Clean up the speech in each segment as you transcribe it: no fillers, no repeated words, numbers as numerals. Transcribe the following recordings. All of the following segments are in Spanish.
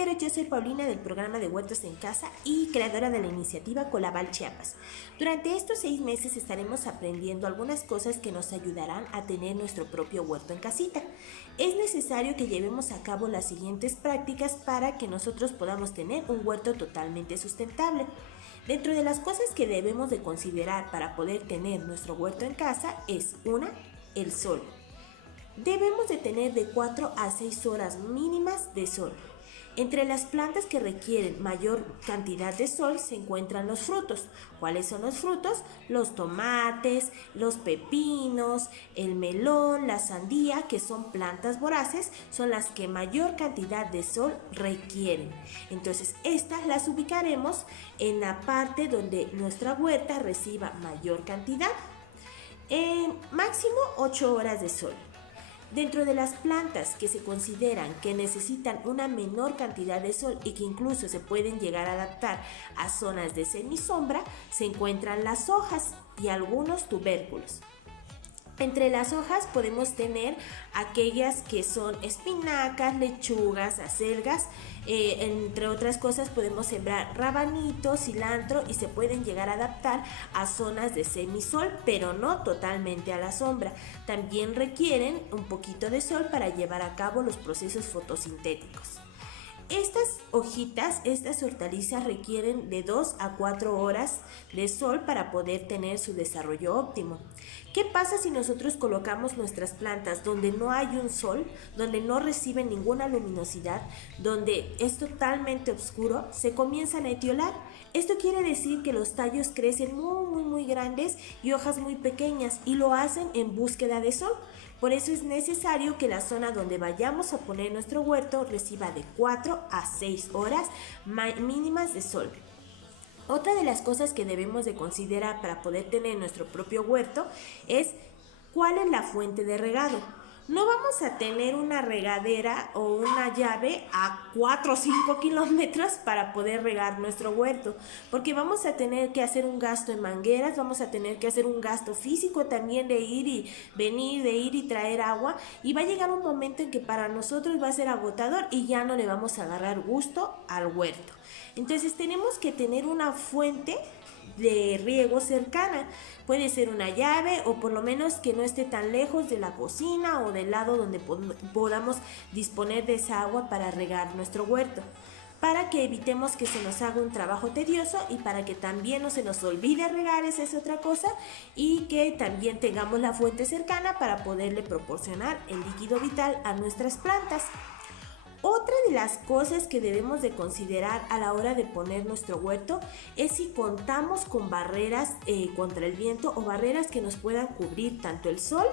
huerteros, yo soy Paulina del programa de Huertos en Casa y creadora de la iniciativa Colaval Chiapas. Durante estos 6 meses estaremos aprendiendo algunas cosas que nos ayudarán a tener nuestro propio huerto en casita. Es necesario que llevemos a cabo las siguientes prácticas para que nosotros podamos tener un huerto totalmente sustentable. Dentro de las cosas que debemos de considerar para poder tener nuestro huerto en casa es el sol. Debemos de tener de 4 a 6 horas mínimas de sol. Entre las plantas que requieren mayor cantidad de sol se encuentran los frutos. ¿Cuáles son los frutos? Los tomates, los pepinos, el melón, la sandía, que son plantas voraces, son las que mayor cantidad de sol requieren. Entonces, estas las ubicaremos en la parte donde nuestra huerta reciba mayor cantidad. Máximo 8 horas de sol. Dentro de las plantas que se consideran que necesitan una menor cantidad de sol y que incluso se pueden llegar a adaptar a zonas de semisombra, se encuentran las hojas y algunos tubérculos. Entre las hojas podemos tener aquellas que son espinacas, lechugas, acelgas, entre otras cosas podemos sembrar rabanitos, cilantro y se pueden llegar a adaptar a zonas de semisol, pero no totalmente a la sombra. También requieren un poquito de sol para llevar a cabo los procesos fotosintéticos. Estas hojitas, estas hortalizas requieren de 2 a 4 horas de sol para poder tener su desarrollo óptimo. ¿Qué pasa si nosotros colocamos nuestras plantas donde no hay un sol, donde no reciben ninguna luminosidad, donde es totalmente oscuro? Se comienzan a etiolar. Esto quiere decir que los tallos crecen muy grandes y hojas muy pequeñas y lo hacen en búsqueda de sol. Por eso es necesario que la zona donde vayamos a poner nuestro huerto reciba de 4 a 6 horas mínimas de sol. Otra de las cosas que debemos de considerar para poder tener nuestro propio huerto es cuál es la fuente de regado. No vamos a tener una regadera o una llave a 4 o 5 kilómetros para poder regar nuestro huerto, porque vamos a tener que hacer un gasto en mangueras, vamos a tener que hacer un gasto físico también de ir y venir, de ir y traer agua, y va a llegar un momento en que para nosotros va a ser agotador y ya no le vamos a agarrar gusto al huerto. Entonces tenemos que tener una fuente de riego cercana. Puede ser una llave o por lo menos que no esté tan lejos de la cocina o del lado donde podamos disponer de esa agua para regar nuestro huerto, para que evitemos que se nos haga un trabajo tedioso y para que también no se nos olvide regar, esa es otra cosa, y que también tengamos la fuente cercana para poderle proporcionar el líquido vital a nuestras plantas. Otra de las cosas que debemos de considerar a la hora de poner nuestro huerto es si contamos con barreras contra el viento o barreras que nos puedan cubrir tanto el sol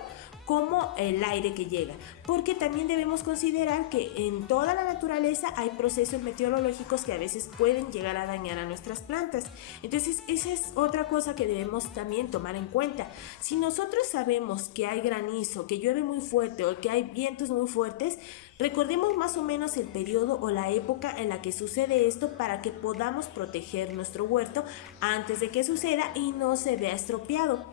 como el aire que llega, porque también debemos considerar que en toda la naturaleza hay procesos meteorológicos que a veces pueden llegar a dañar a nuestras plantas. Entonces esa es otra cosa que debemos también tomar en cuenta. Si nosotros sabemos que hay granizo, que llueve muy fuerte o que hay vientos muy fuertes, recordemos más o menos el periodo o la época en la que sucede esto para que podamos proteger nuestro huerto antes de que suceda y no se vea estropeado.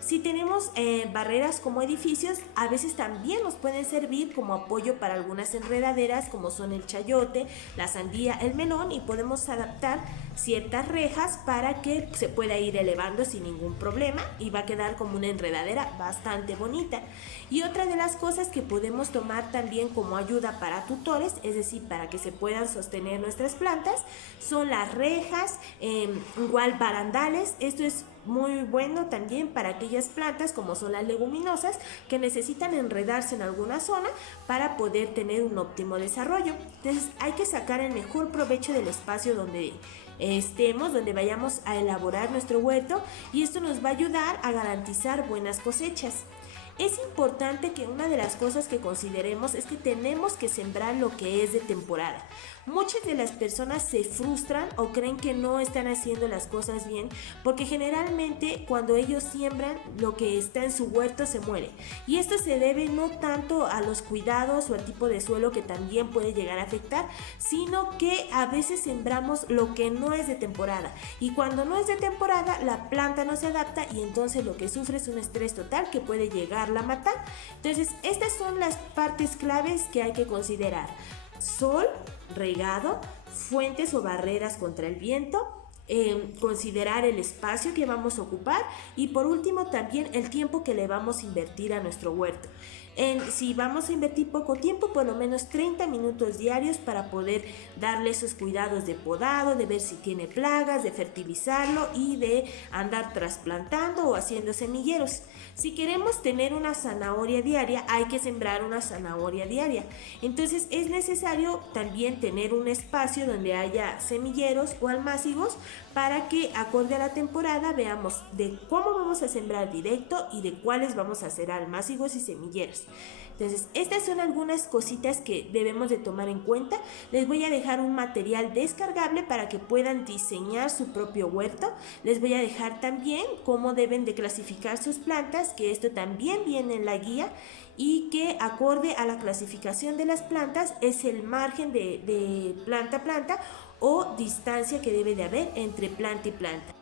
Si tenemos barreras como edificios, a veces también nos pueden servir como apoyo para algunas enredaderas como son el chayote, la sandía, el melón, y podemos adaptar ciertas rejas para que se pueda ir elevando sin ningún problema y va a quedar como una enredadera bastante bonita. Y otra de las cosas que podemos tomar también como ayuda para tutores, es decir, para que se puedan sostener nuestras plantas, son las rejas, igual barandales. Esto es muy bueno también para aquellas plantas como son las leguminosas que necesitan enredarse en alguna zona para poder tener un óptimo desarrollo. Entonces hay que sacar el mejor provecho del espacio donde estemos, donde vayamos a elaborar nuestro huerto, y esto nos va a ayudar a garantizar buenas cosechas. Es importante que una de las cosas que consideremos es que tenemos que sembrar lo que es de temporada. Muchas de las personas se frustran o creen que no están haciendo las cosas bien porque generalmente cuando ellos siembran lo que está en su huerto se muere. Y esto se debe no tanto a los cuidados o al tipo de suelo que también puede llegar a afectar, sino que a veces sembramos lo que no es de temporada. Y cuando no es de temporada, la planta no se adapta y entonces lo que sufre es un estrés total que puede llegarla a matar. Entonces, estas son las partes claves que hay que considerar: sol, regado, fuentes o barreras contra el viento, considerar el espacio que vamos a ocupar y por último también el tiempo que le vamos a invertir a nuestro huerto. Si vamos a invertir poco tiempo, por lo menos 30 minutos diarios para poder darle esos cuidados de podado, de ver si tiene plagas, de fertilizarlo y de andar trasplantando o haciendo semilleros. Si queremos tener una zanahoria diaria, hay que sembrar una zanahoria diaria. Entonces es necesario también tener un espacio donde haya semilleros o almácigos para que acorde a la temporada veamos de cómo vamos a sembrar directo y de cuáles vamos a hacer almácigos y semilleros. Entonces, estas son algunas cositas que debemos de tomar en cuenta. Les voy a dejar un material descargable para que puedan diseñar su propio huerto. Les voy a dejar también cómo deben de clasificar sus plantas, que esto también viene en la guía, y que acorde a la clasificación de las plantas es el margen de planta a planta o distancia que debe de haber entre planta y planta.